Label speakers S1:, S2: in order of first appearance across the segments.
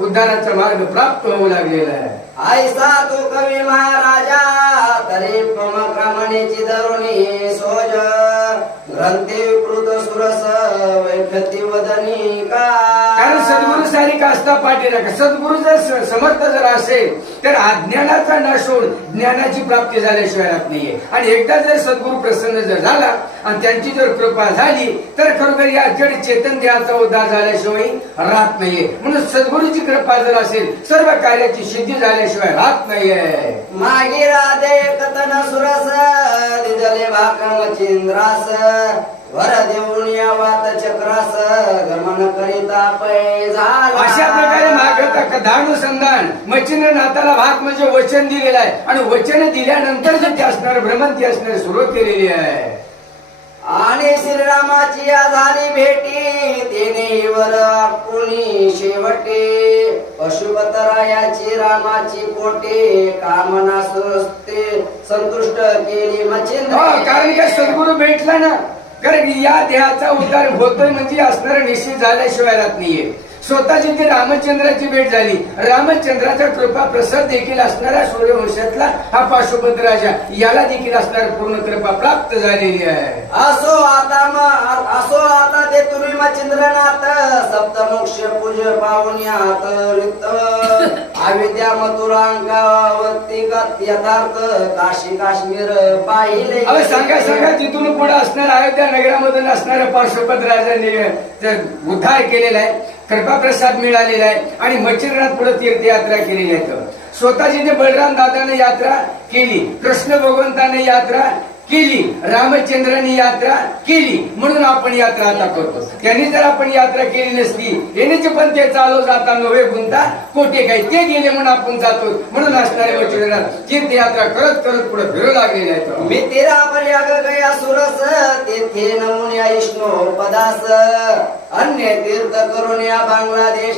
S1: उद्धाराचा मार्ग प्राप्त होऊ लागलेला आहे.
S2: ऐसा तो कवी महाराजा तरी प्रमक्रमणेची धरुणी सोज. ग्रंथी विकृत सुरस वैखती वदनी का।
S1: कारण सद्गुरु सारिका असता पाठीला सद्गुरु जर समर्थ जर असेल तर अज्ञानाचा नाश होऊन ज्ञानाची प्राप्ती झाल्याशिवाय राहत नाहीये. आणि एकदा जर सद्गुरु प्रसन्न जर झाला आणि त्यांची जर कृपा झाली तर खरोखर या जड चेतन देहाचा उद्धार झाल्याशिवाय राहत नाहीये. म्हणून सद्गुरूची कृपा जर असेल सर्व कार्याची सिद्धी झाल्याशिवाय राहत नाहीये.
S2: मागे राधे कथन सुरस दिदले भाकम चिंद्रास वर देऊन या वात चक्रास गमन करिता पै झाला.
S1: अशा प्रकारे मागता कथानुसंधान मचिन नाताला भाग म्हणजे वचन दिलेलं आहे. आणि वचन दिल्यानंतर जे ते असणार भ्रमण ती असणार सुरू केलेली आहे.
S2: आणि श्रीरामाची या झाली भेटी तिने वर कुणी शेवटे पशुपतरायाची रामाची पोटे कामना सुस्ते संतुष्ट केली
S1: हो,
S2: मचिंद्र
S1: कारण का सद्गुरु भेटला ना कारण या देहाचा उद्धार होतोय म्हणजे असणार निश्चित झाल्याशिवाय राहत नाहीये. स्वतःची ती रामचंद्राची भेट झाली. रामचंद्राचा कृपा प्रसाद देखील असणाऱ्या सूर्यवंशातला हा पाशुपत राजा याला देखील असणार पूर्ण कृपा प्राप्त झालेली आहे.
S2: असो आता असो आता ते तुम्ही मचिंद्रनाथ सप्तमोक्ष पूज रित अविद्या मथुरांकावती यथार्थ काशी काश्मीर पाहिले.
S1: अहो सांगा सांगा तिथून पुढे असणार अयोध्या नगरामधून असणाऱ्या पाशुपत राजांनी उद्धार केलेला आहे कृपा प्रसाद मिळालेला आहे आणि मच्छिरनाथ पुढे तीर्थयात्रा केलेली आहे. स्वतःची ते बलराम दादाने यात्रा केली कृष्ण भगवंताने यात्रा केली रामचंद्राने यात्रा केली म्हणून आपण यात्रा आता करतो. त्यांनी जर आपण यात्रा केली नसती येण्याचे पण ते चालू जाता नव्हे गुंता कोठे काही ते गेले म्हणून आपण जातो. म्हणून असणारे मच्छिंद्रनाथ तीर्थयात्रा करत करत पुढे फिरू लागलेले आहेत
S2: मी तेरा पर्याग गया सुरस तेथे नमुन्या विष्णू पदास अन्य तीर्थ करून या बांगलादेश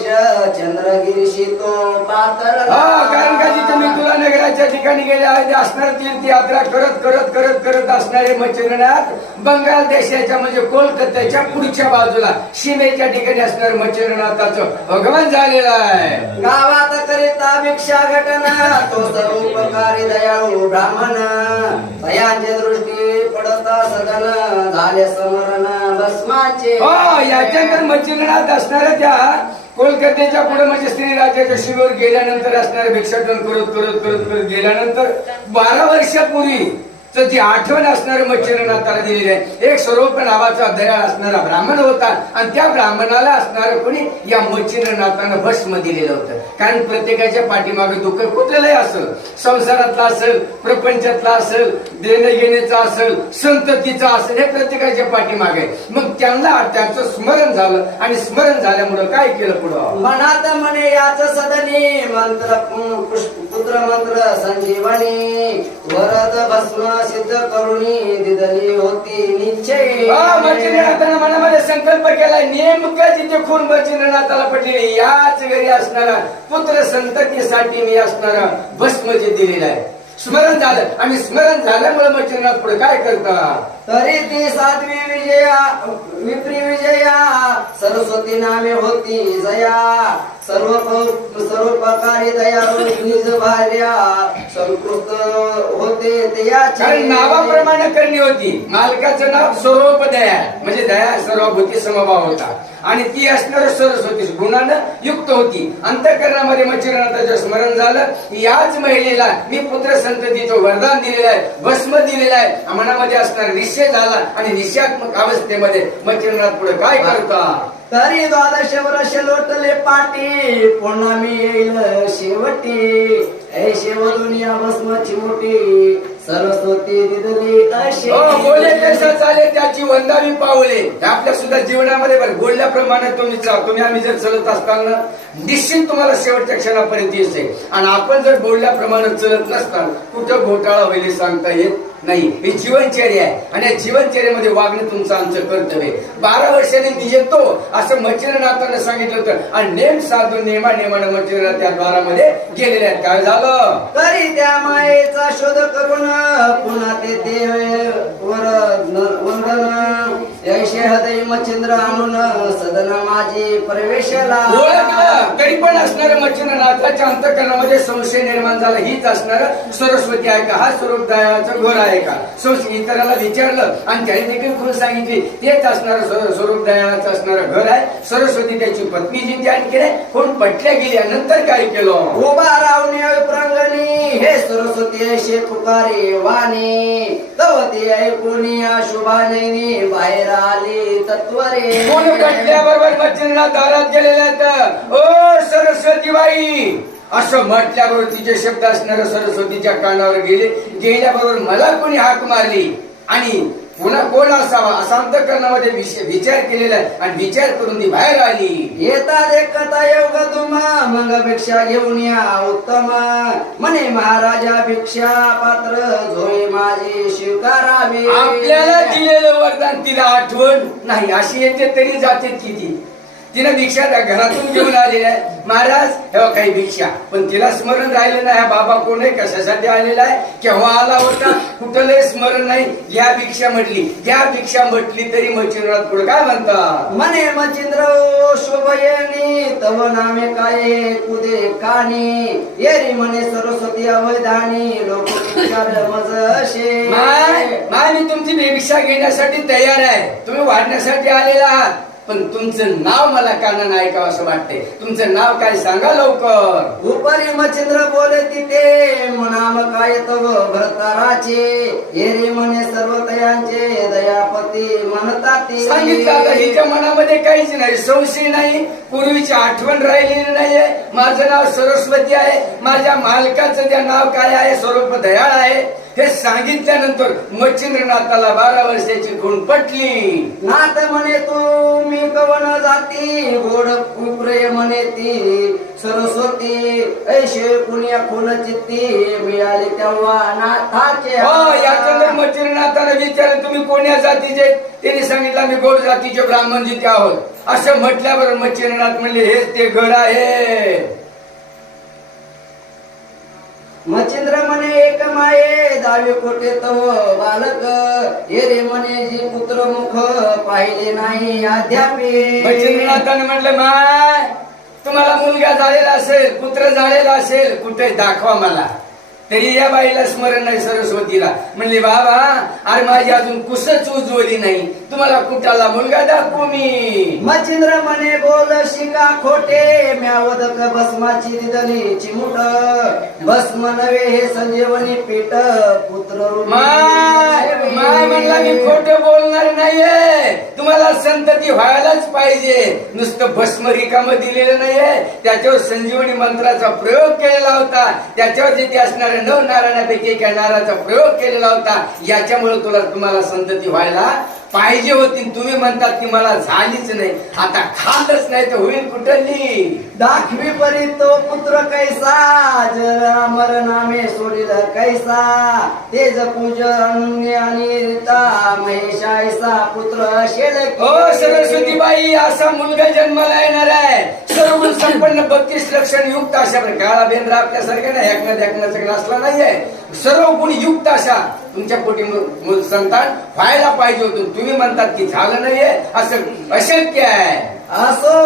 S2: चंद्रगिरी तो पातर
S1: हा कारण का जिथे मी तुला नगराच्या ठिकाणी गेले आहे असणार तीर्थयात्रा करत करत करत करत असणारे मच्छिंद्रनाथ बंगाल देशाच्या म्हणजे कोलकात्याच्या पुढच्या बाजूला सीमेच्या ठिकाणी असणार मच्छिंद्रनाथाचं भगवान झालेलं आहे.
S2: गावात करिता भिक्षा घटना तो सर्वोपकारी दयाळू ब्राह्मण. दयांचे दृष्टी पडता सदन झाले समरण भस्माचे.
S1: हो याच्यानंतर मच्छिंद्रनाथ असणाऱ्या त्या कोलकात्याच्या पुढे म्हणजे राजाच्या शिवेवर गेल्यानंतर असणारे भिक्षाटन करत करत करत करत गेल्यानंतर बारा वर्षापूर्वी तर ती आठवण असणारे मच्छिंद्रनाथाला दिलेली आहे. एक स्वरूप नावाचा दयाळ असणारा ब्राह्मण होता आणि त्या ब्राह्मणाला असणारं कोणी? या मच्छिंद्रनाथानं भस्म दिलेलं होतं. कारण प्रत्येकाच्या पाठीमागे दुःख कुठलंही असेल संसारातला असेल प्रपंचातला असेल देणं घेण्याचं असेल संततीचं असेल हे प्रत्येकाच्या पाठीमागे मग त्यांना त्याचं स्मरण झालं आणि स्मरण झाल्यामुळं काय केलं पुढं?
S2: मनात म्हणे याच सदनी मंत्र पुष्प- पुत्र मंत्र संजीवनी वरद भस्म सिद्ध करुणी दिदली होती निश्चय.
S1: हा, मच्छिंद्रनाथानं मनामध्ये संकल्प केला नेमकं जिथे खून मच्छिंद्रनाथाला पडलेली याच घरी असणारा पुत्र संततीसाठी मी असणारा भस्म जे दिलेलं आहे. स्मरण झालं. आणि स्मरण झाल्यामुळे मच्छिंद्रनाथ पुढे काय करतात
S2: तरी ती साध्वी विजया विप्री विजया सरस्वती नामे होती जया. सर्व सर्व प्रकारे दयाळू निज भार्या संकृत होते
S1: नावाप्रमाणे करणी होती. मालकाचं नाव स्वरूप दया म्हणजे दया सर्वभूती समभाव होता. आणि ती असणार सरस्वती गुणानं युक्त होती. अंतकरणामध्ये मच्छिरनाथाचं स्मरण झालं. याच महिलेला मी पुत्र संततीचं वरदान दिलेलं आहे भस्म दिलेलं आहे. मनामध्ये असणार निश्चय झाला आणि निश्चयात्मक अवस्थेमध्ये मच्छिरनाथ पुढे काय करता?
S2: तरी द्वादश वर्ष लोटले पाटी पुन्हा मी येईल शेवटी. ऐशे दुनिया भस्माची मोठी सरस्वती दिदली अशी.
S1: हो, बोले चालेल त्याची वंदावी पावले. आपल्या सुद्धा जीवनामध्ये बरं बोलल्याप्रमाणे तुम्ही तुम्ही आम्ही जर चलत असताना निश्चित तुम्हाला शेवटच्या क्षणापर्यंत येते. आणि आपण जर बोलल्याप्रमाणे चलत नसताना कुठं घोटाळा होईल सांगता येत नाही. हे जीवनचर्य आहे. आणि या जीवनचर्यामध्ये वागणं तुमचं आमचं कर्तव्य बारा वर्षांनी मी येतो असं मच्छिरनाथानं सांगितलं होतं. आणि नेम साधून नेमा नेमानं मच्छिरनाथ त्या द्वारामध्ये गेलेले आहेत. काय झालं?
S2: तरी त्या मायेचा शोध करून पुन्हा ते देव वर वंदन हृदय मच्छिंद्र आणून सदन माझी प्रवेशला.
S1: ओळखलं तरी पण असणार मच्छिंद्रनाथाच्या अंतकरणामध्ये संशय निर्माण झाला. हीच असणार सरस्वती आहे का? हा स्वरूप दयाळाचं घर आहे का? संशय इतराला विचारलं आणि त्याने देखील खुलं सांगितली. तेच असणार स्वरूप दयाळाचं असणार घर आहे. सरस्वती त्याची पत्नी जी ध्यान केले कोण पटल्या गेल्यानंतर काय केलं?
S2: उभा राहून प्रांगणी. हे सरस्वती ऐशे पुकारे वाणी. तवती ऐकून या शुभाने बाहेर आली.
S1: कोण पटल्याबरोबर मच्छिंद्रनाथ दारात गेलेल्या आहेत ओ सरस्वती बाई असं म्हटल्याबरोबर तिचे शब्द असणार सरस्वतीच्या कानावर गेले. गेल्याबरोबर मला कोणी हाक मारली? आणि पुन्हा कोण असावा. असा अंतकरणामध्ये विचार केलेला आहे. आणि विचार करून ती बाहेर आली.
S2: येता देखता योग तुम मग भिक्षा घेऊन या उत्तम. म्हणे महाराजा भिक्षा पात्र झोय माझी स्वीकारावी
S1: आपल्याला दिलेलं वरदान तिला आठवण. नाही अशी येते तरी जाते किती तिने भिक्षा त्या घरातून घेऊन आलेली आहे. महाराज हे काही भिक्षा पण तिला स्मरण राहिलं नाही. हा बाबा कोण आहे? कशासाठी आलेला आहे? केव्हा आला होता? कुठलंही स्मरण नाही. घ्या भिक्षा म्हटली. घ्या भिक्षा म्हटली तरी मच्छिंद्रात पुढे काय म्हणतात?
S2: म्हणे मचिंद्र शुभयनी तव नामे काय कुदे कानी येरी म्हणे सरस्वती अवधानी लोक
S1: माय माय मी तुमची भिक्षा घेण्यासाठी तयार आहे. तुम्ही वाढण्यासाठी आलेला आहात. पण तुमचं नाव मला कानानं ऐकावं असं वाटते तुमचं नाव काय सांगा लवकर.
S2: उपरी मच्छिंद्र बोले तिथे नाम काय तव भरताराचे? येरी म्हणे सर्व तयांचे दयापती म्हणतात. ते.
S1: सांगितलं आता हिच्या मनामध्ये काहीच नाही संशय नाही पूर्वीची आठवण राहिलेली नाहीये. माझं नाव सरस्वती आहे माझ्या मालकाचं जे नाव काय आहे? स्वरूप दयाळ आहे. हे सांगितल्यानंतर मच्छिंद्रनाथाला बारा वर्षाची खूण पटली.
S2: नाथ म्हणे तू मी कवन जाती गोड उपरे म्हणे ती सरस्वती ऐशे पुण्या खून चित्ती मिळाली तेव्हा नाथाचे
S1: हो याच्यानंतर मच्छिंद्रनाथाला विचारलं तुम्ही कोण्या जातीचे? त्यांनी सांगितलं आम्ही गोड जातीचे ब्राह्मण जिथे आहोत. असं म्हटल्यावर मच्छिंद्रनाथ म्हणले हेच ते घर आहे.
S2: मच्छिंद्र म्हणे एक माये दावे कोटे तव बालक. ये रे म्हणे जी पुत्र मुख पाहिले नाही अध्यापे.
S1: मच्छिंद्रनाथाने म्हटले माय तुम्हाला मुलगा झालेला असेल पुत्र झालेला असेल कुठे दाखवा मला. तरी या बाईला स्मरण नाही सरस्वतीला. म्हणले बाबा अरे माझी अजून कुसच उजवली नाही. तुम्हाला कुठाला मुलगा दाखवू मी.
S2: मच्छिंद्र म्हणे बोल शिका खोटे म्यावदक भस्माची दिदली चिमुट भस्म नवे हे संजीवनी पीठ पुत्र
S1: माय माय म्हणला मी खोट बोलणार नाहीये. तुम्हाला संतती व्हायलाच पाहिजे. नुसतं भस्म रिकाम दिलेलं नाहीये. त्याच्यावर संजीवनी मंत्राचा प्रयोग केलेला होता. त्याच्यावर जिथे असणाऱ्या नव नारायणापैकी एका नाराचा प्रयोग केलेला होता. याच्यामुळे तुला तुम्हाला संतती व्हायला पाहिजे होती. तुम्ही म्हणतात की मला झालीच नाही. आता खातच नाही तर होईल कुठली?
S2: दाखवी परी तो पुत्र कैसा. जर अमर नामे सोडिल कैसा. तेज पूज अन्य आणि रीता महेशा ऐसा पुत्र असेल
S1: हो सरस्वती बाई असा मुलगा जन्माला येणार आहे. सर्व गुण संपन्न बत्तीस लक्षण युक्त अशा प्रकारा बेंद्रा आपल्यासारख्या नाही ऐकण्यात ऐकण्याचा असला नाहीये. सर्व गुण युक्त अशा तुमच्या पोटी संतान व्हायला पाहिजे होतं. तुम्ही म्हणतात की झालं नाहीये असं अशक्य आहे.
S2: असं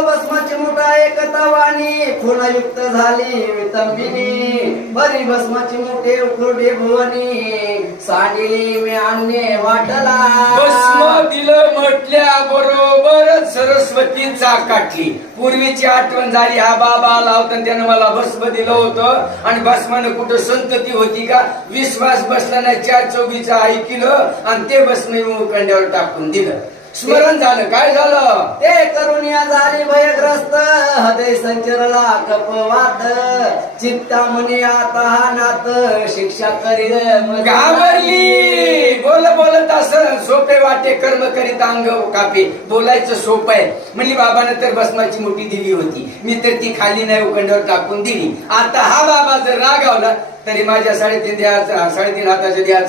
S2: वाणी खुणयुक्त झाली वितंबिनी बरी भस्माची मोठे उखरुडे भुवनी. सांडिली मी अन्य वाटला.
S1: भस्म दिलं म्हटल्या बरोबर सरस्वती काटली पूर्वीची आठवण झाली हा बाबा आला होता त्यानं मला भस्म दिलं होतं. आणि भस्मानं कुठं संतती होती का? विश्वास बसला चार चौकीचं ऐकलं आणि ते भस्म कंड्यावर टाकून दिलं. स्मरण झालं. काय झालं?
S2: ते करून या झाली भयग्रस्त. हृदय संचरला कपवात. चित्ता म्हणे आता हा नात. शिक्षा करील
S1: घाबरली. बोल बोलत असं सोपे वाटे कर्म करीत अंग कापे. बोलायचं सोपं आहे. म्हणली बाबानं तर भस्माची मोठी दिली होती. मी तर ती खाली नाही उखंडावर टाकून दिली. आता हा बाबा जर रागावला तरी माझ्या साडेतीन द्याचं साडेतीन हाताच्या द्याचं